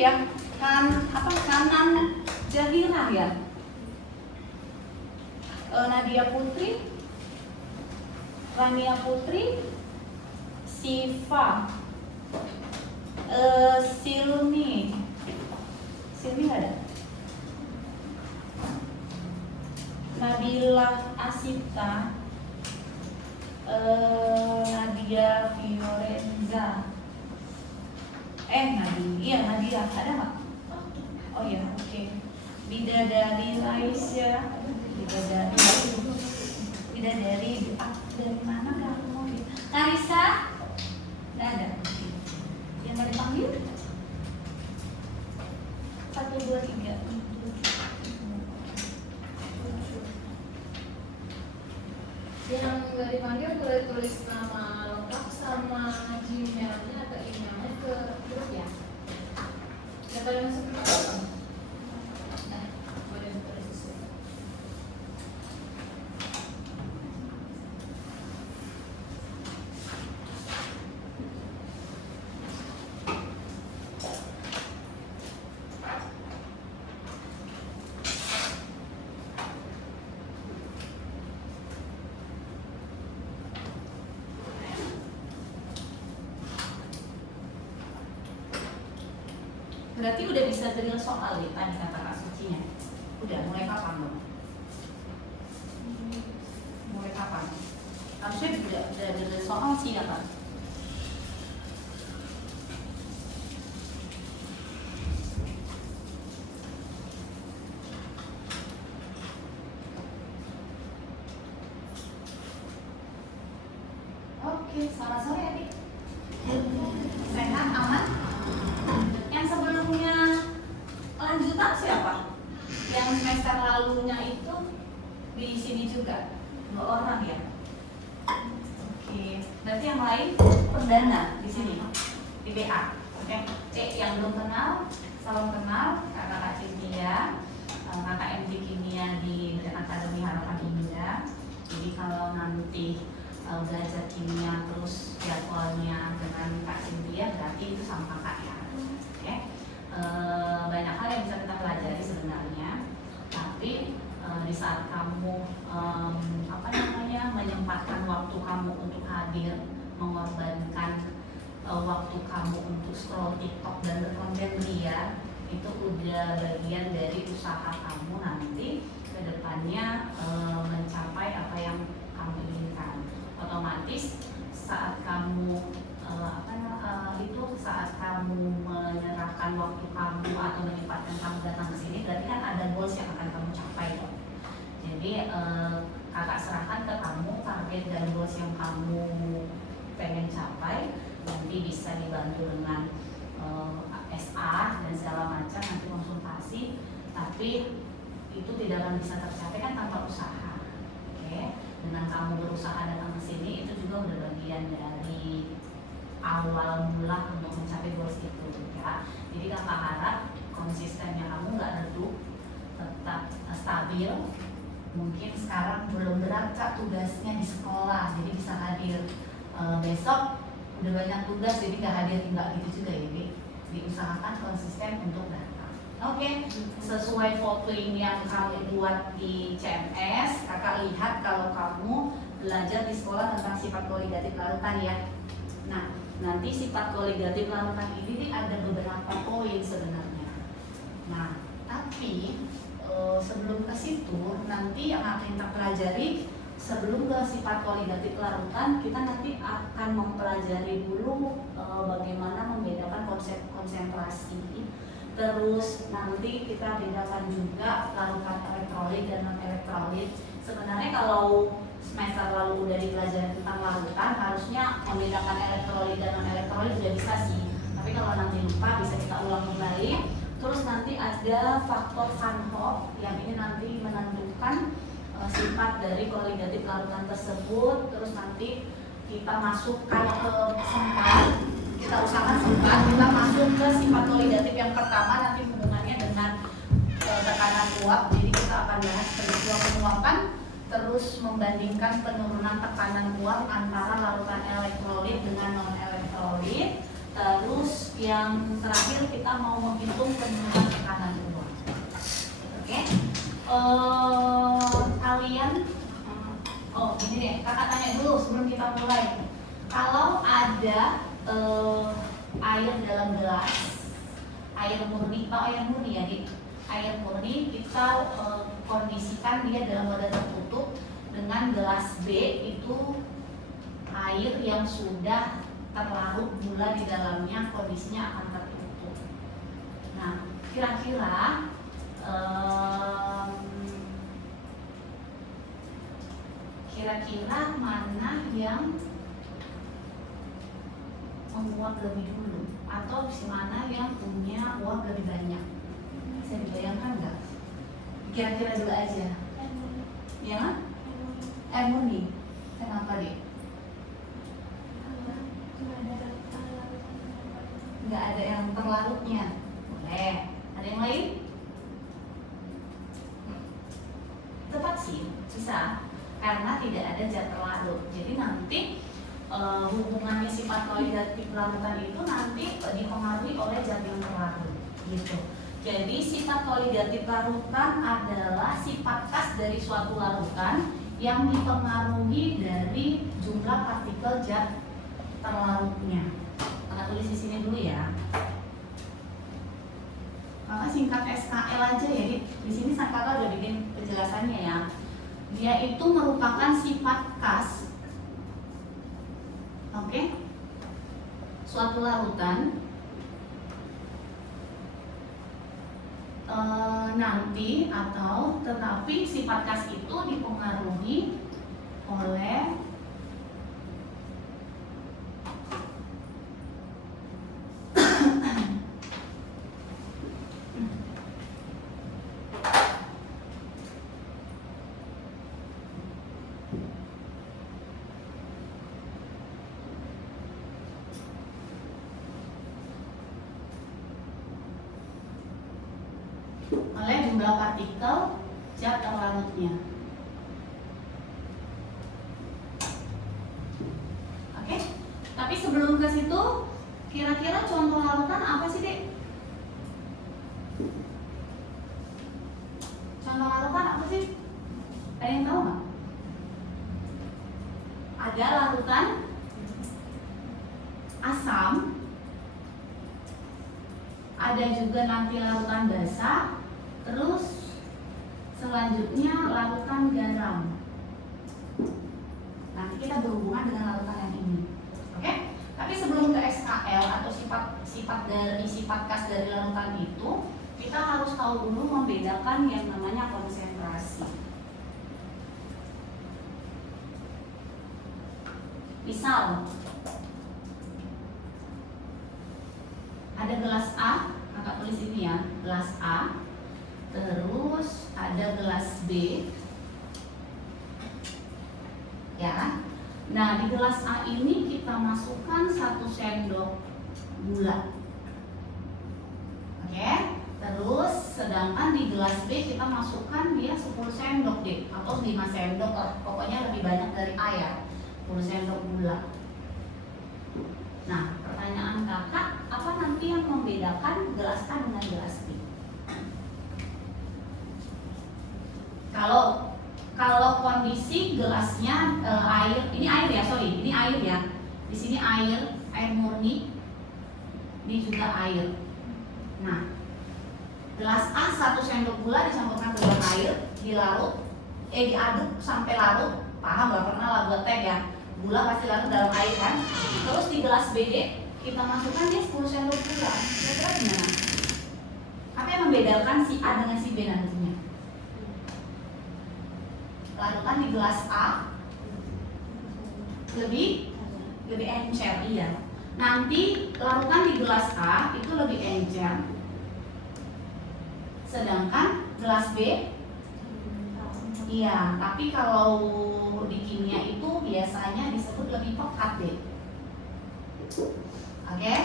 ya, Kanan Jahirah ya. Nadia Putri, Rania Putri, Siva, Silmi ada, Nabila Asita, Nadia Fiorenza, Nadia ada nggak? Oh ya, oke. Bidadari Laisya, Bidadari dari mana kamu? Karisa, nggak ada. Yang nggak dipanggil? 1, 2, 3. Yang nggak dipanggil boleh tulis nama lengkap sama Gmailnya atau emailnya ke grup ya. Udah pada masuk ke grup? Nah, boleh tulis di sini. Berarti udah bisa drill soal ya tadi kata Kak Sucinya. Udah mulai kapan dong? Mulai kapan? Harusnya udah drill soal sih ya Kak. Oke, selamat sore adik. Sehat, aman? Yang sebelumnya lanjutan siapa? Yang semester lalunya itu di sini juga 2 orang ya. Oke, berarti yang lain perdana di sini di BA. Oke, yang belum kenal, salam kenal, kakak Cynthia, kakak MT Kimia di Akademi Harapan Indah. Jadi kalau nanti belajar kimia terus jadwalnya dengan Kak Cynthia berarti itu sama kakak ya. Oke. Banyak hal yang bisa kita pelajari sebenarnya, tapi di saat kamu menyempatkan waktu kamu untuk hadir, mengorbankan waktu kamu untuk scroll TikTok dan berkonten liar, itu udah bagian dari usaha kamu nanti ke depannya mencapai apa yang kamu inginkan. Otomatis saat kamu saat kamu menyerahkan waktu kamu atau menyempatkan kamu datang ke sini, berarti kan ada goals yang akan kamu capai dong. Jadi kakak serahkan ke kamu target dan goals yang kamu pengen capai, nanti bisa dibantu dengan SA dan segala macam, nanti konsultasi, tapi itu tidak akan bisa tercapai kan tanpa usaha. Oke. Dengan kamu berusaha datang ke sini, itu juga udah bagian dari awal mula untuk mencapai goals itu ya. Jadi kakak harap konsistennya kamu nggak redup, tetap stabil. Mungkin sekarang belum berat Kak tugasnya di sekolah, jadi bisa hadir. Besok udah banyak tugas, jadi nggak hadir nggak gitu juga ya. Diusahakan konsisten untuk datang. Oke, sesuai voting yang kamu buat di CMS, kakak lihat kalau kamu belajar di sekolah tentang sifat koligatif larutan ya. Nah, nanti sifat koligatif larutan ini ada beberapa poin sebenarnya. Nah, tapi sebelum ke situ, nanti yang akan kita pelajari sebelum ke sifat koligatif larutan, kita nanti akan mempelajari dulu bagaimana membedakan konsep konsentrasi. Terus nanti kita bedakan juga larutan elektrolit dan non elektrolit. Sebenarnya kalau semester lalu udah dipelajari tentang larutan, harusnya membedakan elektrolit dan non elektrolit sudah bisa sih. Tapi kalau nanti lupa bisa kita ulang kembali. Terus nanti ada faktor Van Hoff yang ini nanti menentukan sifat dari koligatif larutan tersebut. Terus nanti kita masuk kayak ke sempat, kita usahakan sempat, kita masuk ke sifat koligatif yang pertama, nanti hubungannya dengan tekanan uap. Jadi kita akan bahas peristiwa penguapan, terus membandingkan penurunan tekanan uap antara larutan elektrolit dengan non elektrolit. Terus yang terakhir kita mau menghitung penyebab tekanan uang. Oke? Kalian, ini deh, kakak tanya dulu sebelum kita mulai. Kalau ada air dalam gelas, air murni, air murni ya, Dik. Air murni kita kondisikan dia dalam wadah tertutup dengan gelas B itu air yang sudah terlarut gula di dalamnya, kondisinya akan tertutup. Nah, kira-kira mana yang menguap lebih dulu atau si mana yang punya uap lebih banyak? Bisa dibayangkan nggak? Kira-kira dulu aja. Ya? Air murni. Kenapa deh? Nggak ada yang terlarutnya. Boleh. Ada yang lain? Tepat sih, bisa. Karena tidak ada zat terlarut. Jadi nanti hubungannya sifat kualitatif larutan itu nanti dipengaruhi oleh zat yang terlarut. Gitu. Jadi sifat kualitatif larutan adalah sifat khas dari suatu larutan yang dipengaruhi dari jumlah partikel zat terlarutnya. Kita tulis di sini dulu ya. Maka singkat SKL aja ya, di sini kakak udah bikin penjelasannya ya. Dia itu merupakan sifat khas, oke, suatu larutan. Nanti atau tetapi sifat khas itu dipengaruhi oleh jumlah partikel zat terlarutnya. Oke, tapi sebelum ke situ, kira-kira contoh larutan apa sih, Dek? Contoh larutan apa sih? Ada yang tahu nggak? Ada larutan asam, ada juga nanti larutan basa, terus selanjutnya larutan garam. Nanti kita berhubungan dengan larutan yang ini, oke? Tapi sebelum ke SKL atau sifat khas dari larutan itu, kita harus tahu dulu membedakan yang namanya konsentrasi. Misal, ada gelas A, kakak tulis ini ya, gelas A. Terus ada gelas B, ya. Nah, di gelas A ini kita masukkan 1 sendok gula, oke. Terus sedangkan di gelas B kita masukkan dia 10 sendok deh, atau 5 sendok, pokoknya lebih banyak dari A ya, 10 sendok gula. Nah, pertanyaan kakak, apa nanti yang membedakan gelas A dengan gelas B? Kalau kondisi gelasnya air, ini air ya, sorry, ini air ya. Di sini air murni, ini juga air. Nah, gelas A 1 sendok gula dicampurkan ke dalam air, diaduk sampai larut. Paham nggak? Pernah lah buat teh ya, gula pasti larut dalam air kan. Terus di gelas B kita masukkan dia 10 sendok gula. Kira-kira gimana? Apa yang membedakan si A dengan si B nantinya? Larutan di gelas A lebih encer, iya. Nanti larutan di gelas A itu lebih encer, sedangkan gelas B, iya. Tapi kalau di kimia itu biasanya disebut lebih pekat deh. Oke?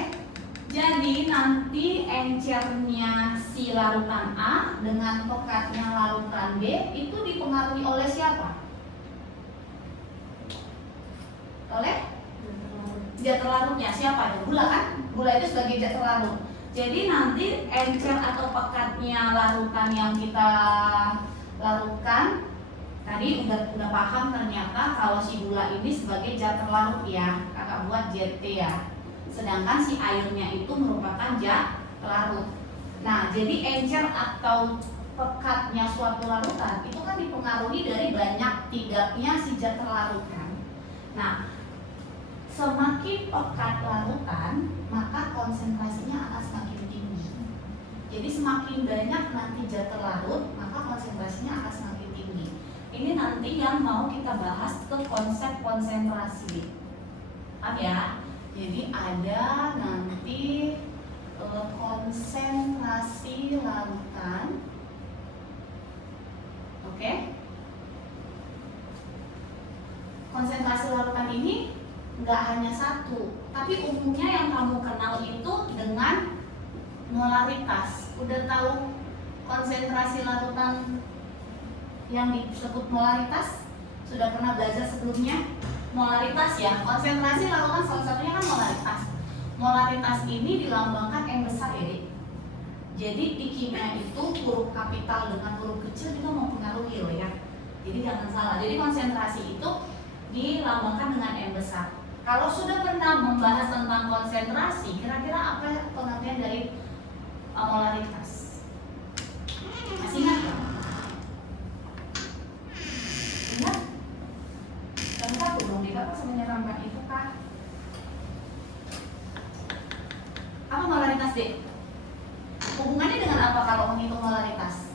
Jadi nanti encernya si larutan A dengan pekatnya larutan B itu dipengaruhi oleh siapa? Oleh zat terlarutnya siapa itu? Gula kan? Gula itu sebagai zat terlarut. Jadi nanti encer atau pekatnya larutan yang kita larutkan tadi udah paham ternyata kalau si gula ini sebagai zat terlarut ya, kakak buat ZT ya. Sedangkan si airnya itu merupakan zat larut. Nah, jadi encer atau pekatnya suatu larutan itu kan dipengaruhi dari banyak tidaknya si zat terlarut kan. Nah, semakin pekat larutan, maka konsentrasinya akan semakin tinggi. Jadi semakin banyak nanti zat terlarut, maka konsentrasinya akan semakin tinggi. Ini nanti yang mau kita bahas ke konsep konsentrasi. Paham ya? Jadi ada nanti konsentrasi larutan. Oke? Konsentrasi larutan ini nggak hanya satu, tapi umumnya yang kamu kenal itu dengan molaritas. Udah tahu konsentrasi larutan yang disebut molaritas? Sudah pernah belajar sebelumnya? Molaritas ya, konsentrasi larutan salah satunya kan molaritas. Molaritas ini dilambangkan M besar ya, Dik. Jadi di kimia itu huruf kapital dengan huruf kecil juga mempengaruhi loh ya. Jadi jangan salah. Jadi konsentrasi itu dilambangkan dengan M besar. Kalau sudah pernah membahas tentang konsentrasi, kira-kira apa pengertian dari molaritas? Masih ingat nggak? Ingat? Kamu tahu dong, di Bapak menyeramkan itu kah? Apa molaritas, Dek? Hubungannya dengan apa kalau menghitung molaritas?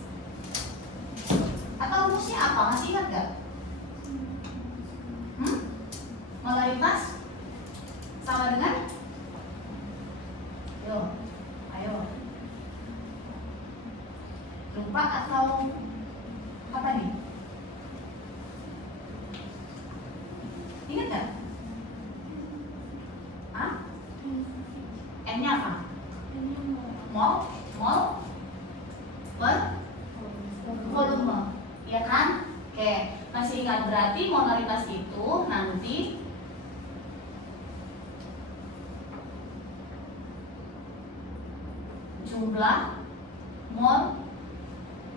Atau rumusnya apa? Masih ingat nggak? Molaritas sama dengan? Ayo. Lupa atau apa nih? Ingat nggak? Hah? N-nya apa? Mol per volume, ya kan? Oke, masih ingat berarti molaritas itu nanti jumlah mol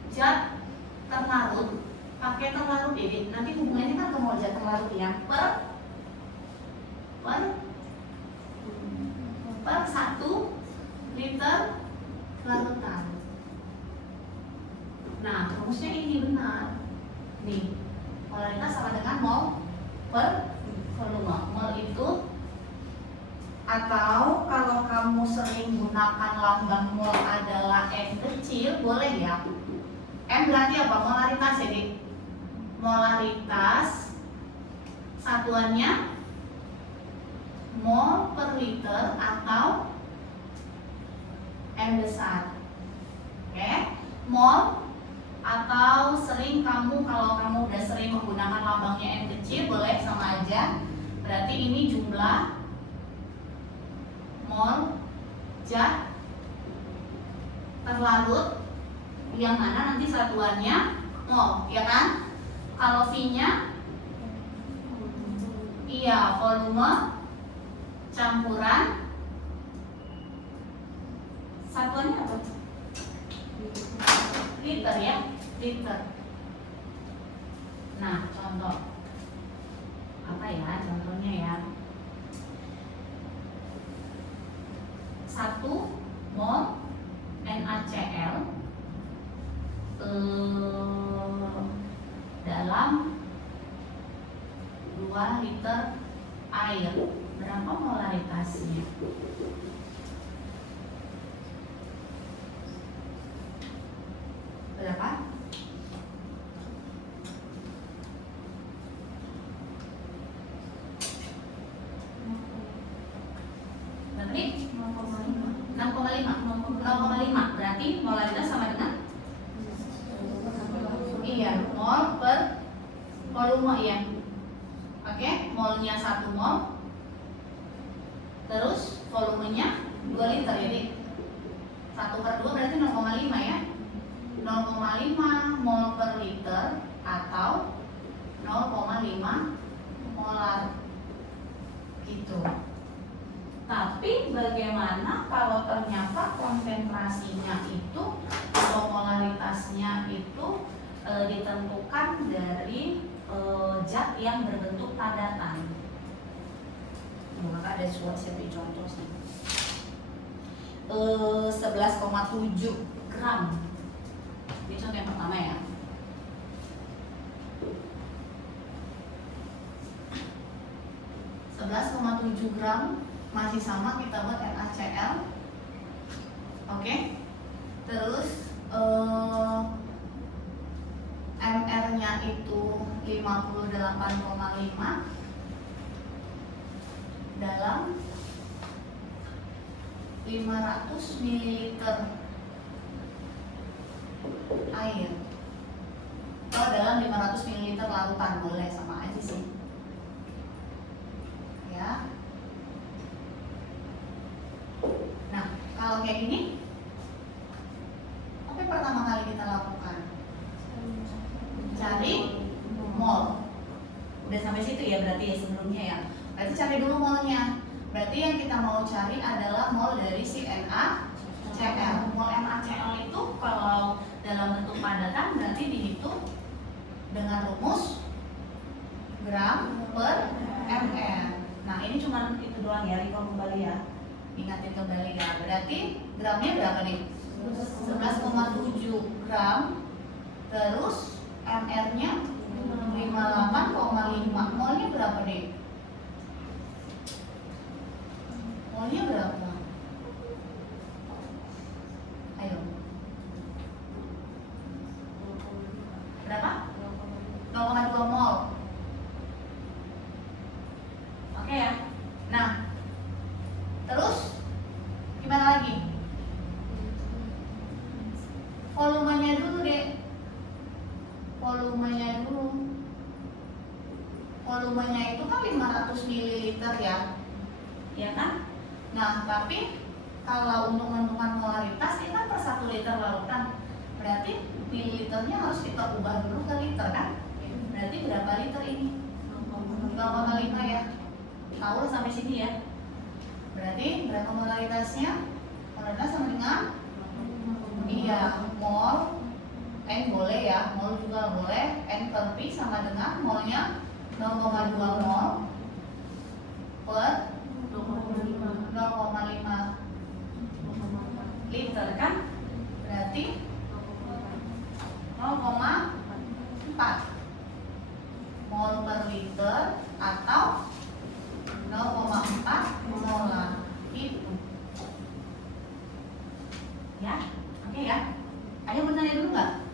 zat terlarut. Pakai terlarut ini nanti hubungannya kan ke mol zat terlarut ya, per 1 liter larutan. Nah, rumusnya ini benar. Nih, molaritas sama dengan mol per volume. Mol itu, atau kalau kamu sering gunakan lambang mol adalah M kecil, boleh ya. M berarti apa? Molaritas ya, Dik. Molaritas satuannya mol per liter atau M besar. Oke, mol atau sering kamu, kalau kamu udah sering menggunakan lambangnya M kecil, boleh sama aja. Berarti ini jumlah mol zat terlarut yang mana nanti satuannya mol, ya kan? Kalau V-nya iya volume campuran satuannya apa? Liter ya, liter. Nah, contoh apa ya? Contohnya ya, 1 mol NaCl dalam 2 liter air, berapa molaritasnya? Berapa? Berarti 6,5 berarti molaritas sama dengan iya mol per volume ya. Oke, molnya 1 mol, terus volumenya 2 liter ya, Dik. 1/2 berarti 0,5 ya. 0,5 mol per liter atau 0,5 molar gitu. bagaimana kalau ternyata konsentrasinya itu atau polaritasnya itu ditentukan dari zat yang berbentuk padatan. Maka ada siapa contoh sih? 11,7 gram. Ini contoh yang pertama ya. 11,7 gram masih sama, kita buat NaCl. Oke. Terus MR-nya itu 58,5 dalam 500 ml air. Kalau dalam 500 ml larutan boleh, sama aja sih. Ya. Nah, kalau kayak gini, apa yang pertama kali kita lakukan? Cari mol. Udah sampai situ ya berarti ya sebelumnya ya. Berarti cari dulu molnya. Berarti yang kita mau cari adalah mol dari si NaCl. Mol NaCl itu kalau dalam bentuk padatan berarti dihitung dengan rumus gram per ml. Nah, ini cuma itu doang ya, recall kembali ya. Ingatin kembali ya. Berarti gramnya berapa nih? 11,7 gram. Terus mr-nya 58,5. Molnya berapa nih? Molnya berapa? Ayo. Berapa? 0,2 mol. Oke ya. Nah, terus gimana lagi? Volumenya dulu deh. Volumenya dulu. Volumenya itu kan 500 ml ya. Ya kan? Nah, tapi kalau untuk menentukan molaritas ini kan per 1 liter larutan. Berarti mililiternya harus kita ubah dulu ke liter kan? Berarti berapa liter ini? 0,5 ya. Tahu sampai sini ya. Berarti berapa molaritasnya? Molaritas sama dengan mol. N boleh ya, mol juga boleh. N per P sama dengan molnya 0,2 mol per 0,5 liter kan? Berarti 0,4 mol per liter atau 0,4 molar itu. Ya, oke ya. Ada yang bertanya dulu nggak?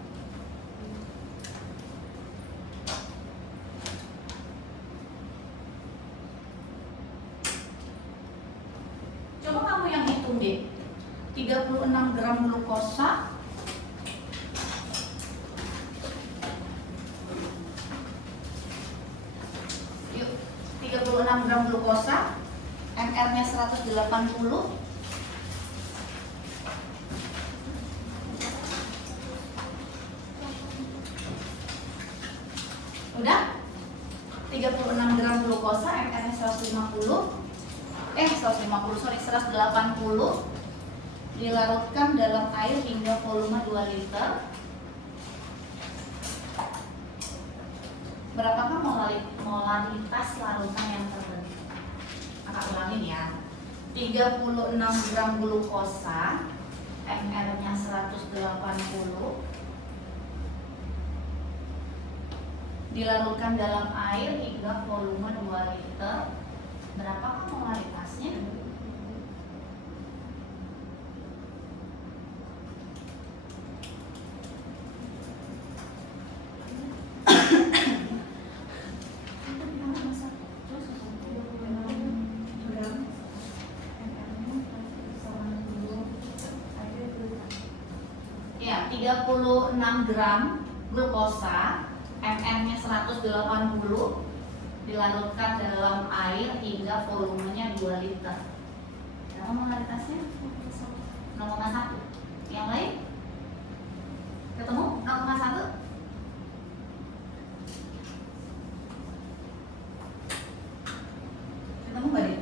Coba kamu yang hitung deh. 36 gram glukosa yuk, 36 gram glukosa, MR-nya 180. Udah? 36 gram glukosa, MR-nya 180, dilarutkan dalam air hingga volume 2 liter. Berapakah molaritas larutan yang terbentuk? Kakak ulangin ya. 36 gram glukosa, MR-nya 180, dilarutkan dalam air hingga volume 2 liter. Berapakah molaritasnya? Ya, 36 gram glukosa, MR-nya 180, dilarutkan dalam air hingga volumenya 2 liter. Berapa molaritasnya? 0,1. Yang lain? Ketemu? 0,1? Ketemu nggak deh?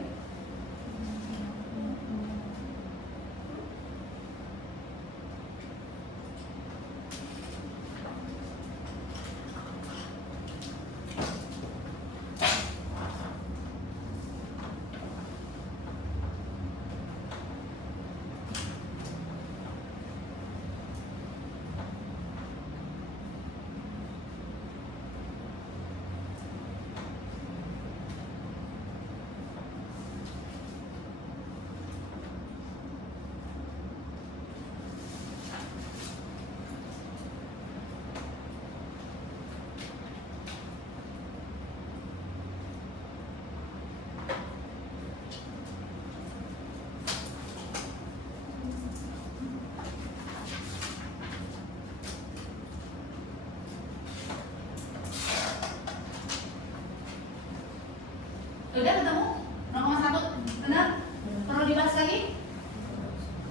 Udah ketemu? 0,1 benar? Perlu dibahas lagi?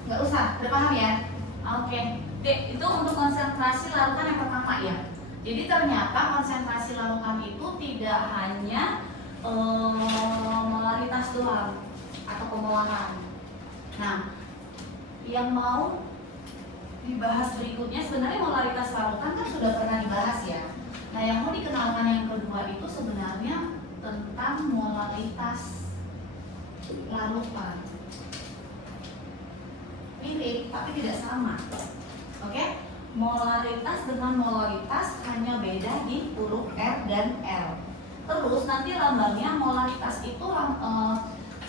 Nggak usah, udah paham ya? Oke, Dek, itu untuk konsentrasi larutan yang pertama ya. Jadi ternyata konsentrasi larutan itu tidak hanya molaritas doang atau pemolaran. Nah, yang mau dibahas berikutnya sebenarnya molaritas larutan kan sudah pernah dibahas ya. Nah, yang mau dikenalkan yang kedua itu sebenarnya tentang molaritas larutan. Mirip tapi tidak sama. Oke? Molaritas dengan molaritas hanya beda di huruf R dan L. Terus nanti lambangnya molaritas itu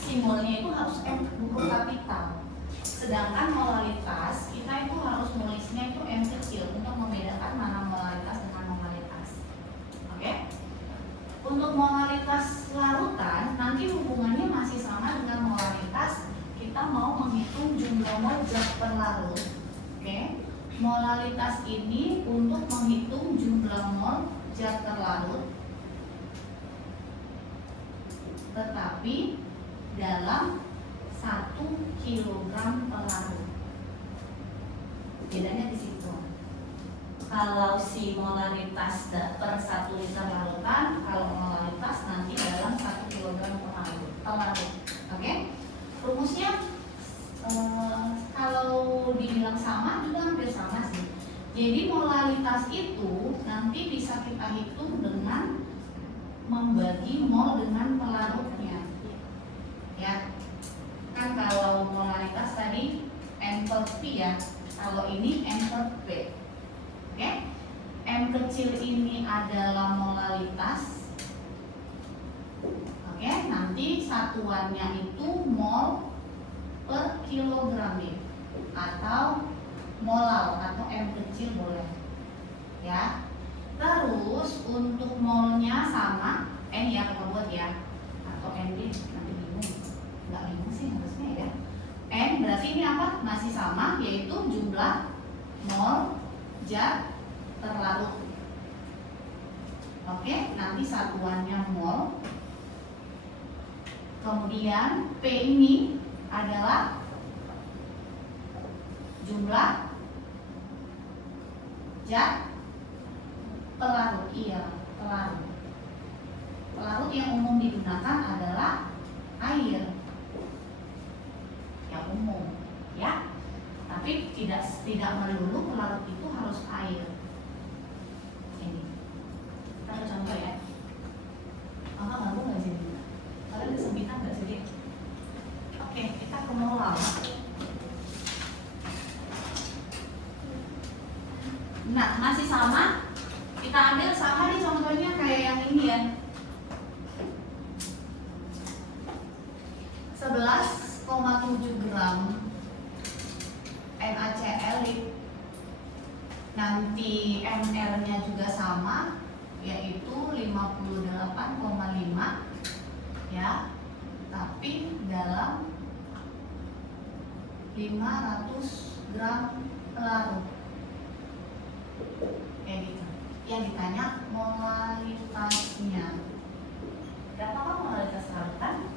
simbolnya itu harus M huruf kapital. Sedangkan molaritas kita itu harus nulisnya itu M kecil untuk membedakan mana molaritas dengan molaritas. Oke? Untuk molaritas larutan nanti hubungannya masih sama dengan molaritas. Kita mau menghitung jumlah mol zat per larut. Oke? Molaritas ini untuk menghitung jumlah mol zat per larut, tetapi dalam 1 kilogram per larut. Bedanya di situ. Kalau si molaritas per 1 liter larutan, kalau molaritas nanti dalam 1 kilogram per larut. Oke? Rumusnya kalau dibilang sama juga hampir sama sih. Jadi molaritas itu nanti bisa kita hitung dengan membagi mol dengan pelarutnya. Ya. Kan kalau molaritas tadi M per P ya. Kalau ini M per P. Oke? M kecil ini adalah molaritas. Oke, nanti satuannya itu mol per kilogram nih, atau molal atau M kecil boleh. Ya. Terus untuk molnya sama, N ya kita buat ya, atau N nanti bingung, nggak bingung sih harusnya ya. N berarti ini apa? Masih sama, yaitu jumlah mol zat terlarut. Oke, nanti satuannya mol. Kemudian P ini adalah jumlah zat pelarut. Iya, pelarut. Pelarut yang umum digunakan adalah air. Yang umum, ya. Tapi tidak melulu pelarut itu harus air. Ini. Kita contoh ya. Maka mampu nggak sih? Kalian kesempitan nggak sih? Oke, kita ke molal. Nah, masih sama. Kita ambil sama nih contohnya kayak yang ini ya. 11,7 gram NaCl. Nanti MR-nya juga sama, yaitu 58,5 ya. Tapi dalam 500 gram pelarut. Kayak gitu. Yang ditanya molaritasnya. Berapakah molaritas larutan?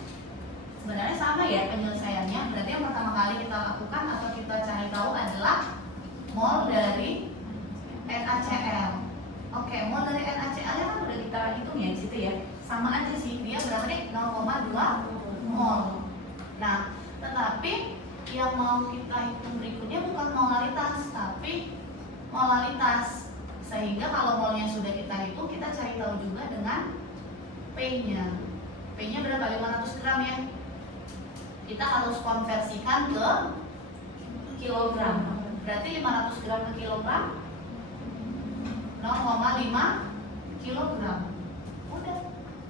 Sebenarnya sama ya penyelesaiannya. Berarti yang pertama kali kita lakukan atau kita cari tahu adalah mol dari NaCl. Oke, mol dari NaCl kan udah kita hitung ya di situ ya. Sama aja sih, dia berapa nih? 0,2 mol. Nah, tetapi yang mau kita hitung berikutnya bukan molaritas, tapi molaritas. Sehingga kalau molnya sudah kita hitung, kita cari tahu juga dengan P-nya. P-nya berapa? 500 gram ya. Kita harus konversikan ke kilogram. Berarti 500 gram ke kilogram 0,5 kilogram. Udah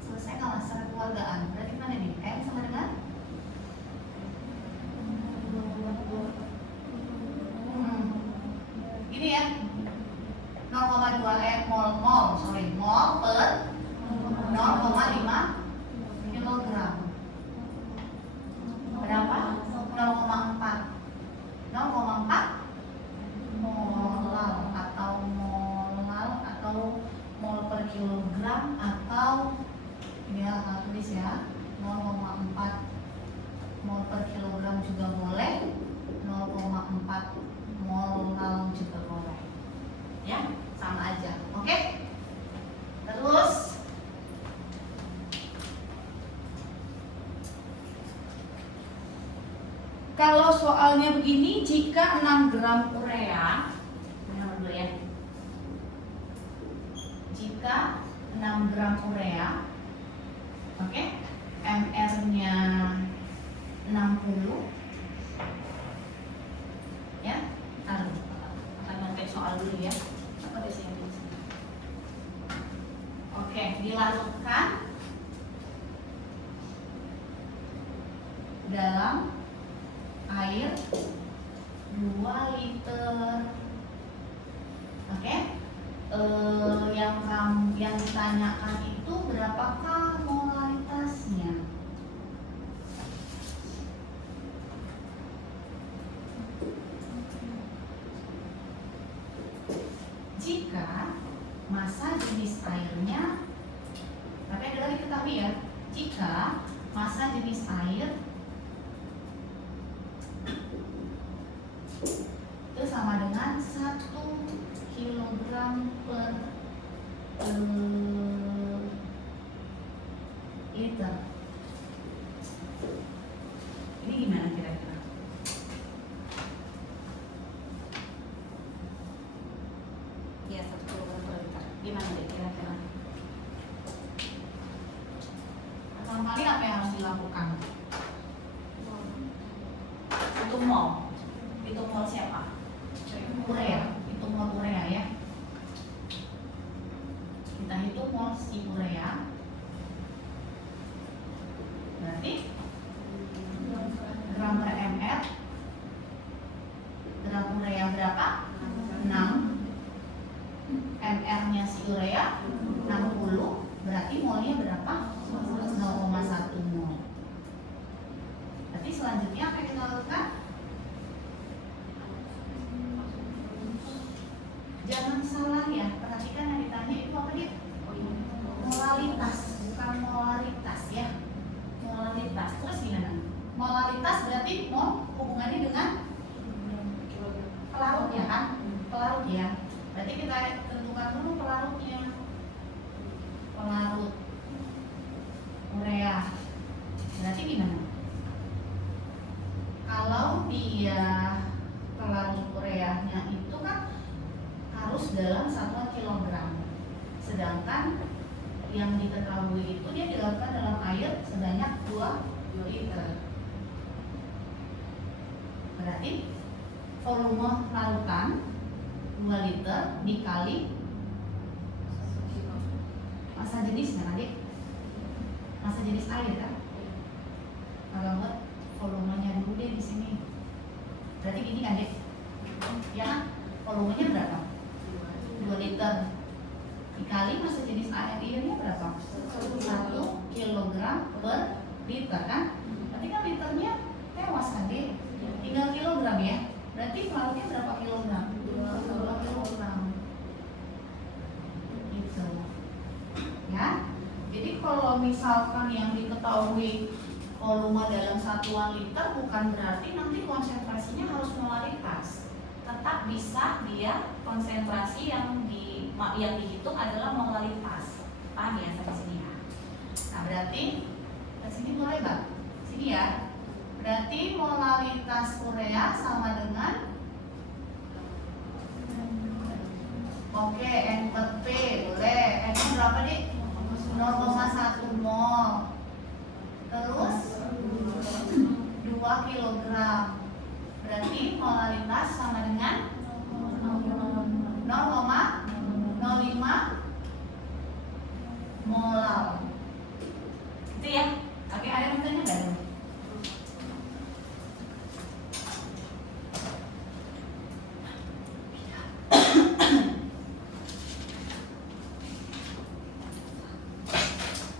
selesai kelas kekeluargaan. Berarti mana nih? M sama dengan ini ya, 0,2 mol per 0,5 kilogram. Berapa? 0,4 molal atau mol per kilogram, atau ini ya tulis ya, 0,4 mol per kilogram juga boleh, 0,4 molal juga boleh. Ya, sama aja. Oke? Terus kalau soalnya begini, jika 6 gram urea, dengar dulu ya. Jika 6 gram urea, oke, MR-nya 60, ya, taruh. Akan nyontek soal dulu ya. Apa biasanya di sini? Oke, dilarutkan dalam air 2 liter. Oke, yang ditanyakan itu berapakah molaritasnya? Jika massa jenis airnya, tapi ada lagi ketahui ya, jika massa jenis air itu sama dengan 1 kilogram per liter. Ini gimana kira-kira? Ya, 1 kilogram per liter. Gimana deh kira-kira? Pertama kali apa yang harus dilakukan? Hitung mol. Hitung mol siapa? Urea. Hitung mol urea ya. Kita hitung mol si urea. Berarti gram per ml. Gram urea berapa? 6. MR-nya si urea 60. Berarti molnya berapa? 0,1 mol. Berarti selanjutnya apa yang kita lakukan? Jangan salah ya, perhatikan yang ditanya itu apa dia? Molaritas, bukan molaritas ya. Molaritas, terus gimana? Molaritas berarti mol hubungannya dengan pelarutnya kan? Pelarut ya. Berarti kita tentukan dulu pelarutnya. Pelarut urea. Berarti gimana? Kalau dia pelarut ureanya itu kan harus dalam 1 kilogram. Sedangkan yang diketahui itu dia dilakukan dalam air sebanyak 2 liter. Berarti volume larutan 2 liter dikali massa jenis kan adik? Massa jenis air kan? Kalau buat volumenya dulu deh di sini. Berarti gini kan adik? Ya kan? Volumenya berapa? 2 liter dikali massa jenis airnya berapa? 1 kilogram per liter kan? Berarti kan liternya tewas kan deh? Tinggal kilogram ya? Berarti pelarutnya berapa kilogram? 2 kilogram gitu ya. Jadi kalau misalkan yang diketahui volume dalam satuan liter, bukan berarti nanti konsentrasinya harus molaritas. Tetap bisa dia konsentrasi yang dihitung adalah molaritas. Paham ya sampai sini ya? Nah berarti ke sini boleh bang? Sini ya. Berarti molaritas urea sama dengan N per P boleh. N berapa nih? 0,1 mol. Terus 2 kilogram. Berarti molaritas sama dengan 0,05 molal. Itu ya. Oke, ada yang bertanya nggak?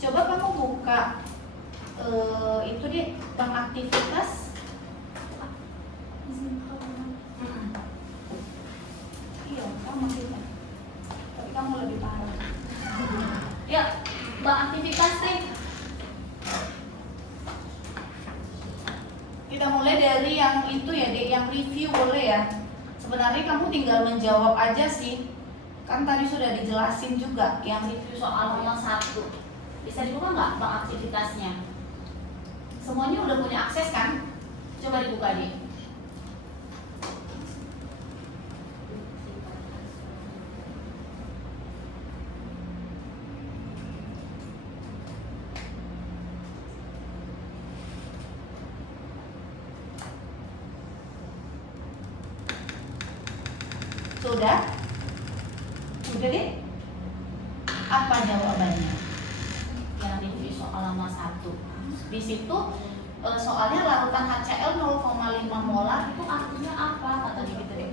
Coba kamu buka itu deh tentang aktivitas. Iya, kamu maksudnya. Tapi kamu lebih paham. Ya, bang aktivitas deh. mulai dari yang itu ya Dek, yang review boleh ya. Sebenarnya kamu tinggal menjawab aja sih. Kan tadi sudah dijelasin juga yang review soal nomor 1. Bisa dibuka nggak bang aktivitasnya? Semuanya udah punya akses kan? Coba dibuka Dek. Sudah? Sudah deh? Apa jawabannya? Yang review soal nomor 1. Di situ soalnya larutan HCl 0,5 molar itu artinya apa? Kata dia gitu deh.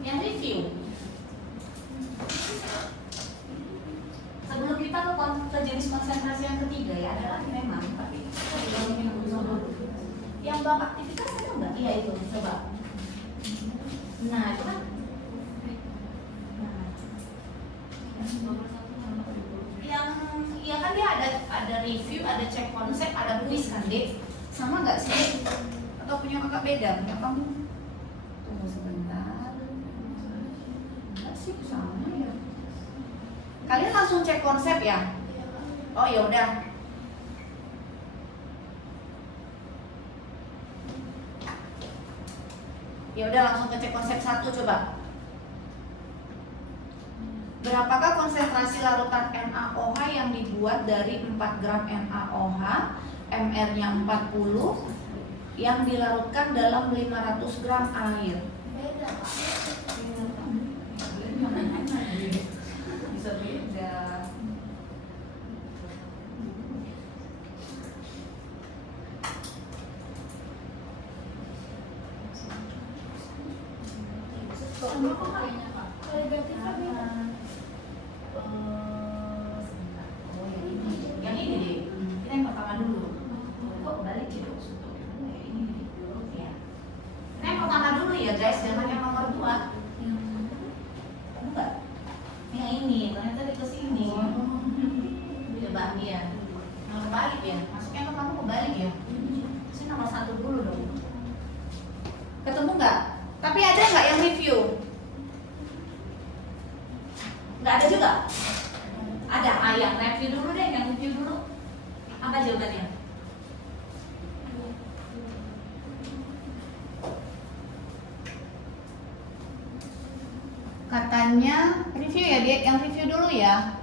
Yang review. Sebelum kita ke jenis konsentrasi yang ketiga ya, ada lagi memang, tapi yang bab aktivitas ada nggak? Iya itu, coba. Nah itu kan. Yang iya kan dia ada review, ada cek konsep, ada kuis kan Dek? Sama nggak sih? Atau punya kakak beda? Punya kamu? Tunggu sebentar. Nggak sih sama ya. Kalian langsung cek konsep ya? Oh ya udah. Ya udah langsung ke cek konsep 1 coba. Berapakah konsentrasi larutan NaOH yang dibuat dari 4 gram NaOH, MR-nya 40, yang dilarutkan dalam 500 gram air? Beda Pak. Bisa beda. Sama kok kayaknya Pak. Negatifnya beda. Sebentar. Oh yang ini. Yang ini deh. Kita yang pertama dulu. Kok balik gitu? Ini dulu ya. Nah yang pertama dulu ya guys, jangan yang nomor 2. Enggak. Yang ini, ternyata di kesini. Coba ya. Nomor balik ya. Masuknya ke kamu kebalik ya. Sini nomor 1 dulu dong. Ketemu nggak? Tapi ada nggak yang review? Nggak ada juga? Ada. Yang review dulu deh, yang review dulu. Apa jawabannya? Katanya review ya dia, yang review dulu ya.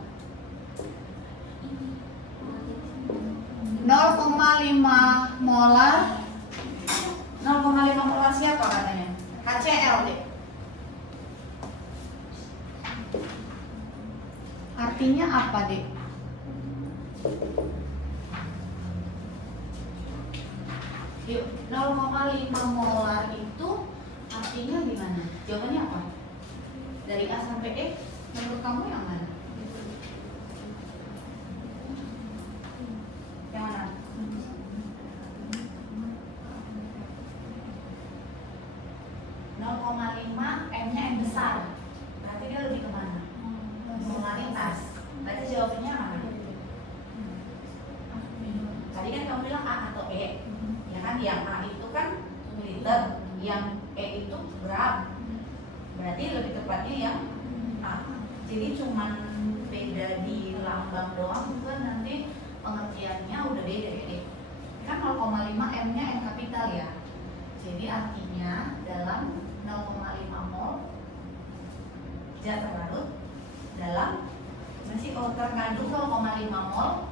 0,5 molar. 0,5 molar siapa katanya? HCl deh. Artinya apa deh? Yuk, 0,5 molar itu artinya gimana? Jawabannya apa? Dari A sampai E, menurut kamu yang mana? Yang mana? M-nya M besar. Berarti dia lebih kemana? Molaritas. Berarti jawabannya mana? Tadi kan kamu bilang A atau E. Ya kan, yang A itu kan liter, yang E itu gram. Berarti lebih tepatnya yang A. Jadi cuman beda di lambang doang, bukan nanti pengertiannya udah beda ya. Kan 0,5 M-nya M kapital ya. Jadi artinya dalam 0,5 mol zat terlarut dalam masih terkandung 0,5 mol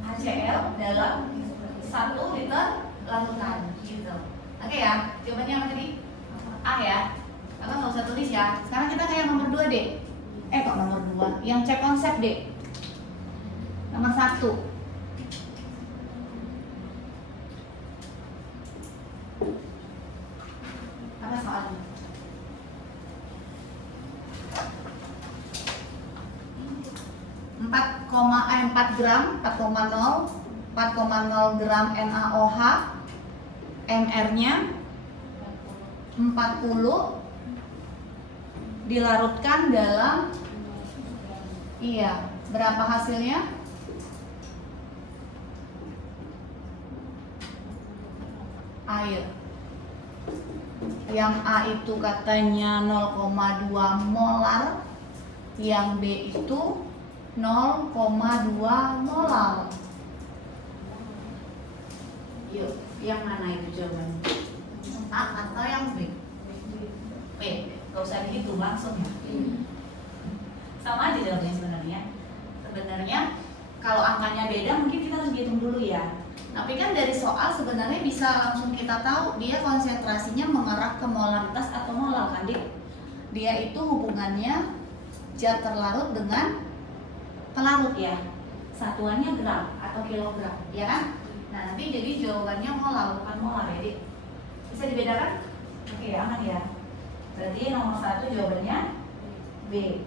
HCl dalam 1 liter larutan gitu. Oke ya, jawabannya apa tadi? A ya. Kakak nggak usah tulis ya. Sekarang kita ke yang nomor 2 deh. Kok nomor 2? Yang cek konsep deh. Nomor 1. Apa soalnya? 4 gram, 4,0 gram NaOH, MR-nya 40, dilarutkan dalam, iya, berapa hasilnya? Air. Yang A itu katanya 0,2 molar, yang B itu 0,2 molar. Yuk, yang mana itu jawabannya? A atau yang B? B. Gak usah dihitung langsung ya. Sama aja jawabannya sebenarnya. Sebenarnya kalau angkanya beda mungkin kita harus dihitung dulu ya. Tapi kan dari soal sebenarnya bisa langsung kita tahu dia konsentrasinya mengarah ke molaritas atau molar kan, Dik? Dia itu hubungannya zat terlarut dengan pelarut ya. Satuannya gram atau kilogram, ya kan? Nah, nanti jadi jawabannya molar bukan molar ya, Dik. Bisa dibedakan? Oke, aman ya. Berarti nomor 1 jawabannya B.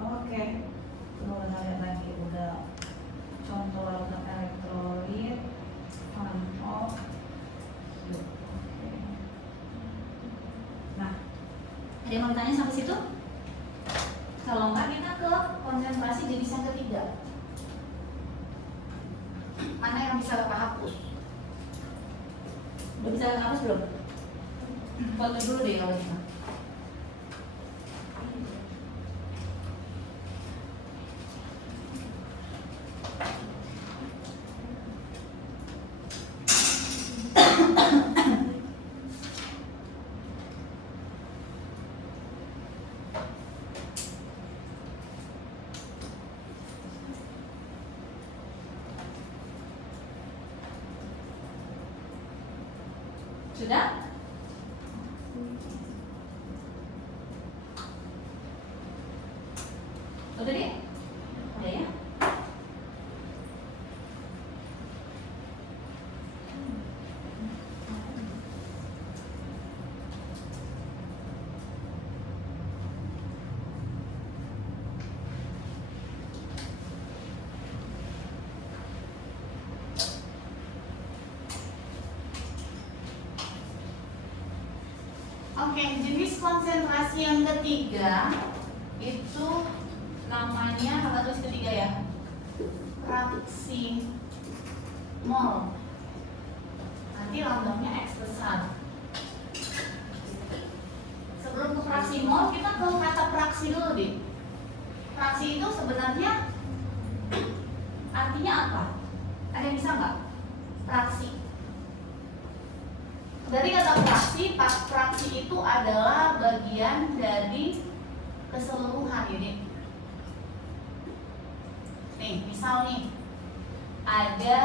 Oke. Coba kita lihat lagi udah contoh larutan elektrolit, contoh. Nah, ada yang mau ditanya sampai situ? Kalau enggak kita ke konsentrasi jenis yang ketiga. Mana yang bisa Bapak hapus? Udah bisa hapus belum? Foto dulu deh kalau gitu. Sudah? Udah deh? Udah ya? Oke, jenis konsentrasi yang ketiga itu namanya apa tulis ketiga ya? Fraksi mol. Nanti lambangnya X besar. Sebelum ke fraksi mol, kita ke kata fraksi dulu deh. Fraksi itu sebenarnya artinya apa? Ada yang bisa nggak? Fraksi. Dari kata fraksi, fraksi itu adalah bagian dari keseluruhan ini. Nih, misal nih ada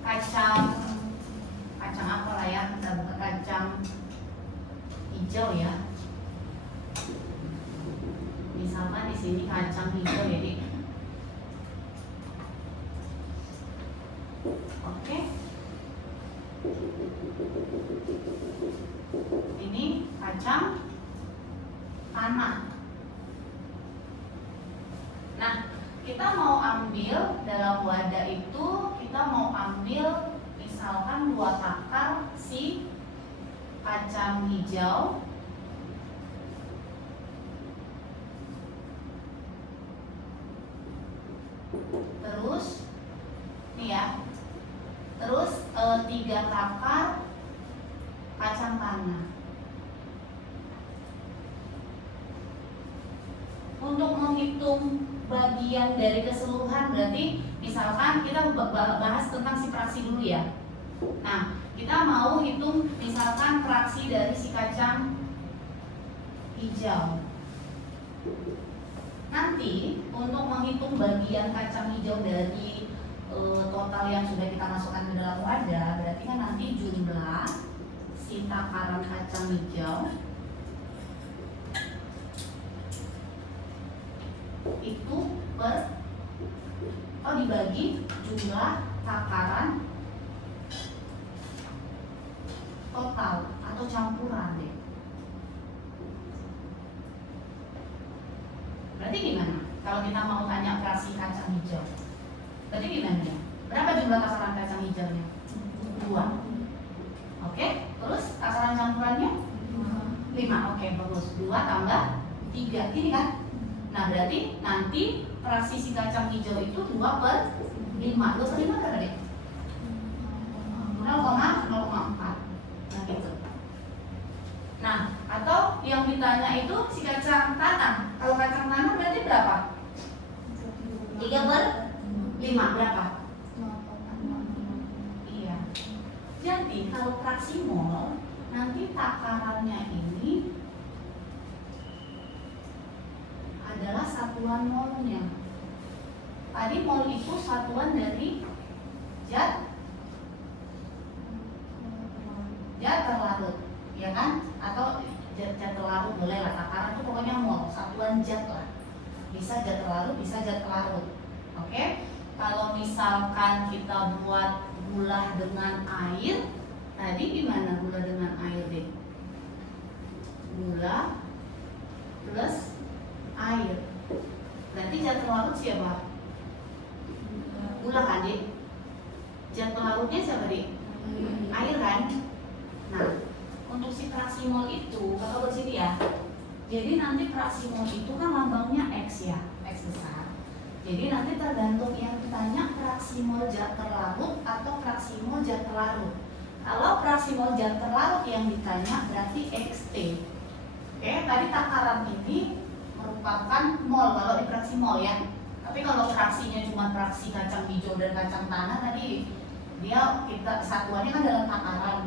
kacang apa lah ya? Kita buka kacang hijau ya. Misalnya di sini kacang hijau jadi. Oke. Ini kacang tanah. Nah, kita mau ambil dalam wadah itu, kita mau ambil misalkan 2 takar si kacang hijau. Terus nih ya. Terus 3 takar kacang tanah. Untuk menghitung bagian dari keseluruhan berarti misalkan kita bahas tentang si fraksi dulu ya. Nah, kita mau hitung misalkan fraksi dari si kacang hijau. Nanti untuk menghitung bagian kacang hijau dari total yang sudah kita masukkan ke dalam wadah, berarti kan nanti jumlah si takaran kacang hijau itu dibagi jumlah takaran total atau campuran deh. Berarti gimana? Kalau kita mau tanya fraksi kacang hijau, berarti gimana ya? Berapa jumlah takaran kacang hijaunya? 2. Oke, terus takaran campurannya? 5. Oke, bagus. 2 tambah 3, ini kan? Nah, berarti nanti fraksi si kacang hijau itu 2/5. 2/5 berapa deh? 0,04. Nah, gitu. Nah, atau yang ditanya itu si kacang tanah. Kalau kacang tanah berarti berapa? 3/5 berapa? Iya. Jadi kalau fraksi mol nanti takarannya ini adalah satuan molnya. Tadi mol itu satuan dari zat terlarut, ya kan? Atau zat terlarut boleh lah, takaran itu pokoknya mol, satuan zat lah. Bisa zat terlarut, bisa zat terlarut. Oke? Kalau misalkan kita buat gula dengan air, tadi gimana gula dengan air deh? Gula plus air. Berarti zat terlarut siapa? Gula kan, Dik? Zat pelarutnya siapa, Dik? Air kan? Nah, untuk si fraksi mol itu, Kakak buat sini ya. Jadi nanti fraksi mol itu kan lambangnya X ya, X besar. Jadi nanti tergantung yang ditanya fraksi mol zat terlarut atau fraksi mol zat terlarut. Kalau fraksi mol zat terlarut yang ditanya berarti XT. Oke, tadi takaran ini merupakan mol kalau di fraksi mol ya. Tapi kalau fraksinya cuma fraksi kacang hijau dan kacang tanah tadi kita satuannya kan dalam takaran.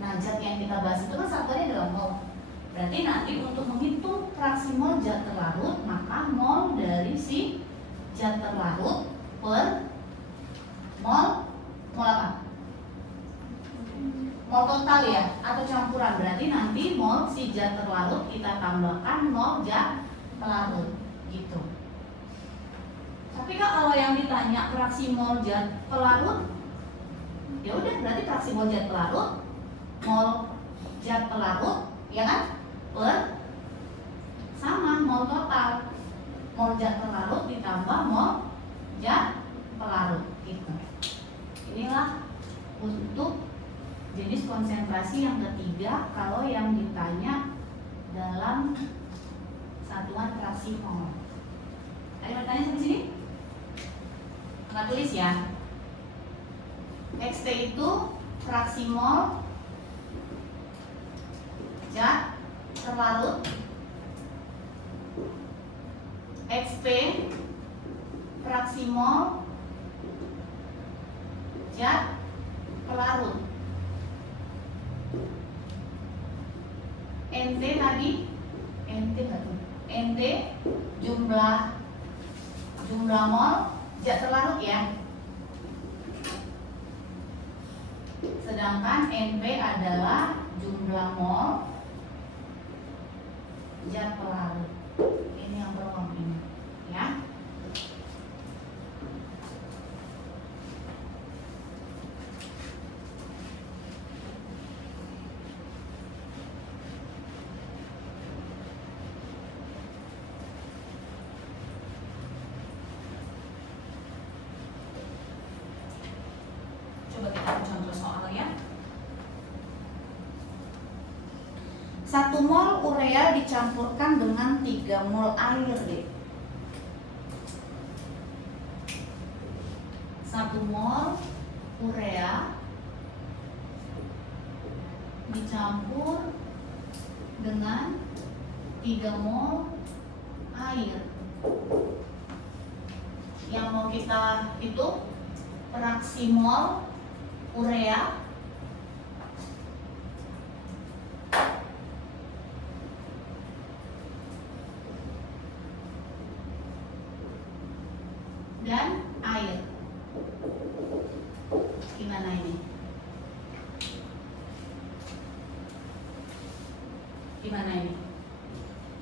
Nah, zat yang kita bahas itu kan satuannya dalam mol. Berarti nanti untuk menghitung fraksi mol zat terlarut, maka mol dari si zat terlarut per mol apa? Mol total ya atau campuran. Berarti nanti mol si zat terlarut kita tambahkan mol zat terlarut gitu. Tapi Kak, kalau yang ditanya fraksi mol zat pelarut, ya udah berarti fraksi mol zat pelarut, mol zat pelarut, ya kan? Per sama mol total. Mol zat pelarut ditambah mol zat pelarut gitu. Inilah untuk jenis konsentrasi yang ketiga kalau yang ditanya dalam satuan fraksi mol. Ada pertanyaan sampai sini? Nggak tulis ya. XT itu fraksi mol zat terlarut. XP fraksi mol zat pelarut. NT tadi NT nggak tuh? NT jumlah mol zat terlarut ya. Sedangkan NP adalah jumlah mol zat pelarut. Ini yang belum ini ya. Coba kita contoh soal ya. 1 mol urea dicampurkan dengan 3 mol air deh. 1 mol urea dicampur dengan 3 mol air. Yang mau kita hitung fraksi mol urea dan air. Gimana ini? Gimana ini?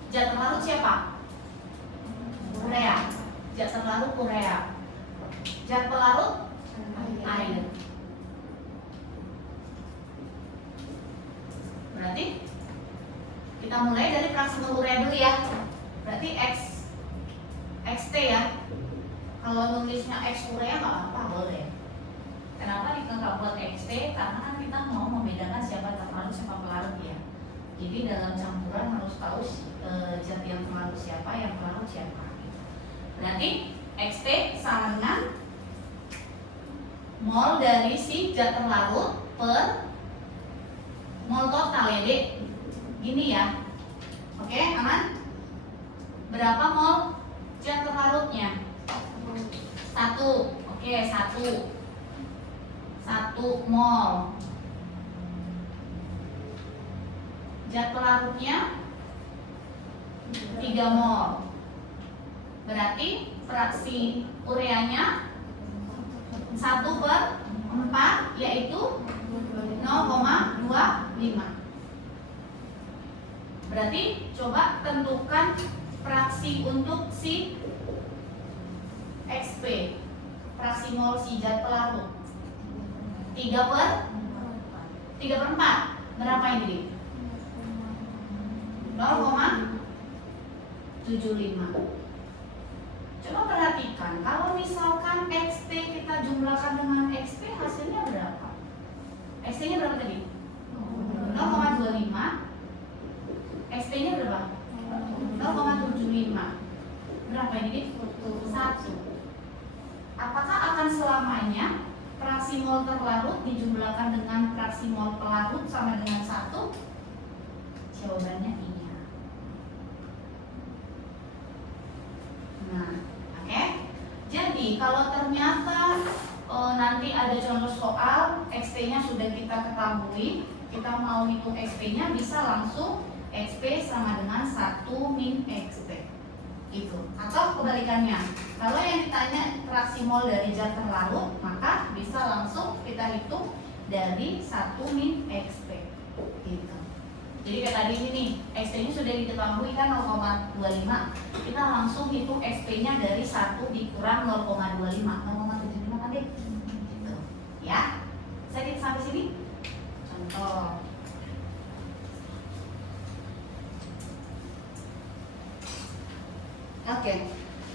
Zat terlarut siapa? Urea. Zat terlarut urea. Zat pelarut air. Berarti kita mulai dari fraksi mol urea dulu ya. Berarti XT ya. Kalau nulisnya X urea nggak apa-apa, boleh. Kenapa kita nggak buat XT? Karena kan kita mau membedakan siapa terlarut siapa pelarut ya. Jadi dalam campuran harus tahu zat yang terlarut siapa, yang pelarut siapa. Berarti XT sama dengan mol dari si zat terlarut per mol total ya Dek. Gini ya. Oke, aman? Berapa mol zat terlarutnya? 1. Oke, 1 mol. Zat pelarutnya 3 mol. Berarti fraksi ureanya 1/4 yaitu 0,25. Berarti coba tentukan fraksi untuk si XP, fraksi mol si zat pelarut. 3/4. Berapa ini? 0,75. Coba perhatikan, kalau misalkan XT kita jumlahkan dengan XP, hasilnya berapa? XT-nya berapa tadi? 0,25. XT-nya berapa? 0,75. Berapa ini? 1. Apakah akan selamanya fraksi mol terlarut dijumlahkan dengan fraksi mol pelarut sama dengan 1? Jawabannya iya. Nah, oke. Jadi kalau ternyata nanti ada contoh soal XP-nya sudah kita ketahui, kita mau hitung XP-nya bisa langsung XP sama dengan 1 min XP. Gitu. Atau kebalikannya, kalau yang ditanya fraksi mol dari zat terlarut, maka bisa langsung kita hitung dari 1 min XP. Gitu. Jadi kayak tadi ini nih, XP-nya sudah diketahui kan 0,25. Kita langsung hitung XP-nya dari 1 dikurang 0,25. 0,75 kan deh? Gitu. Ya. Saya sampai sini. Contoh. Oke.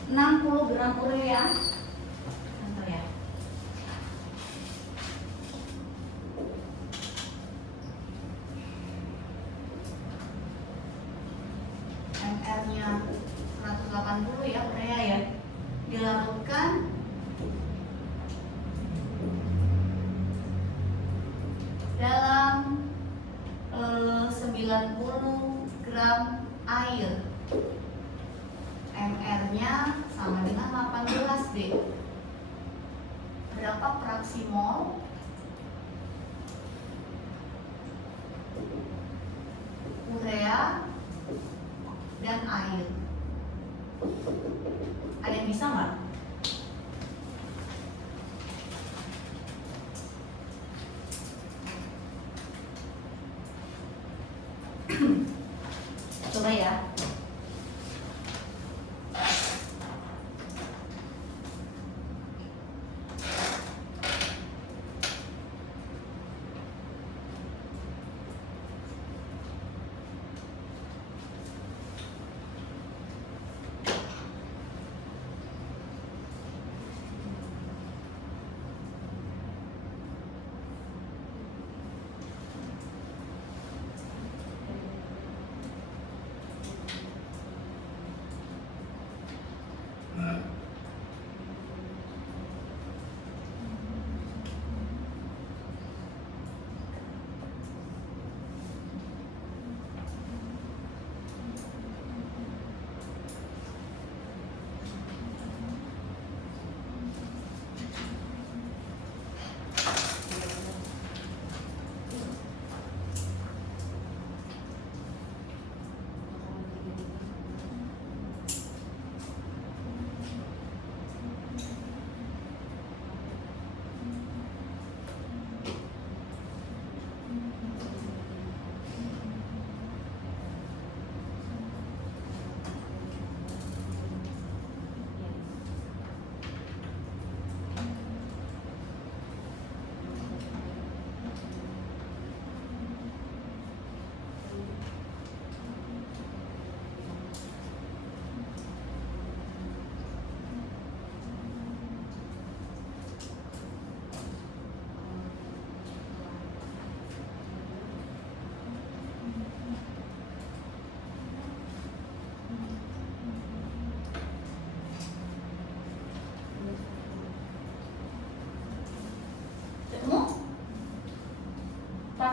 60 gram urea. Contoh ya. MR-nya 180 ya urea ya. Dilarutkan dalam 90 gram air. MR-nya sama dengan 18 D. Berapa fraksi mol urea dan air? Ada yang bisa nggak? Coba ya.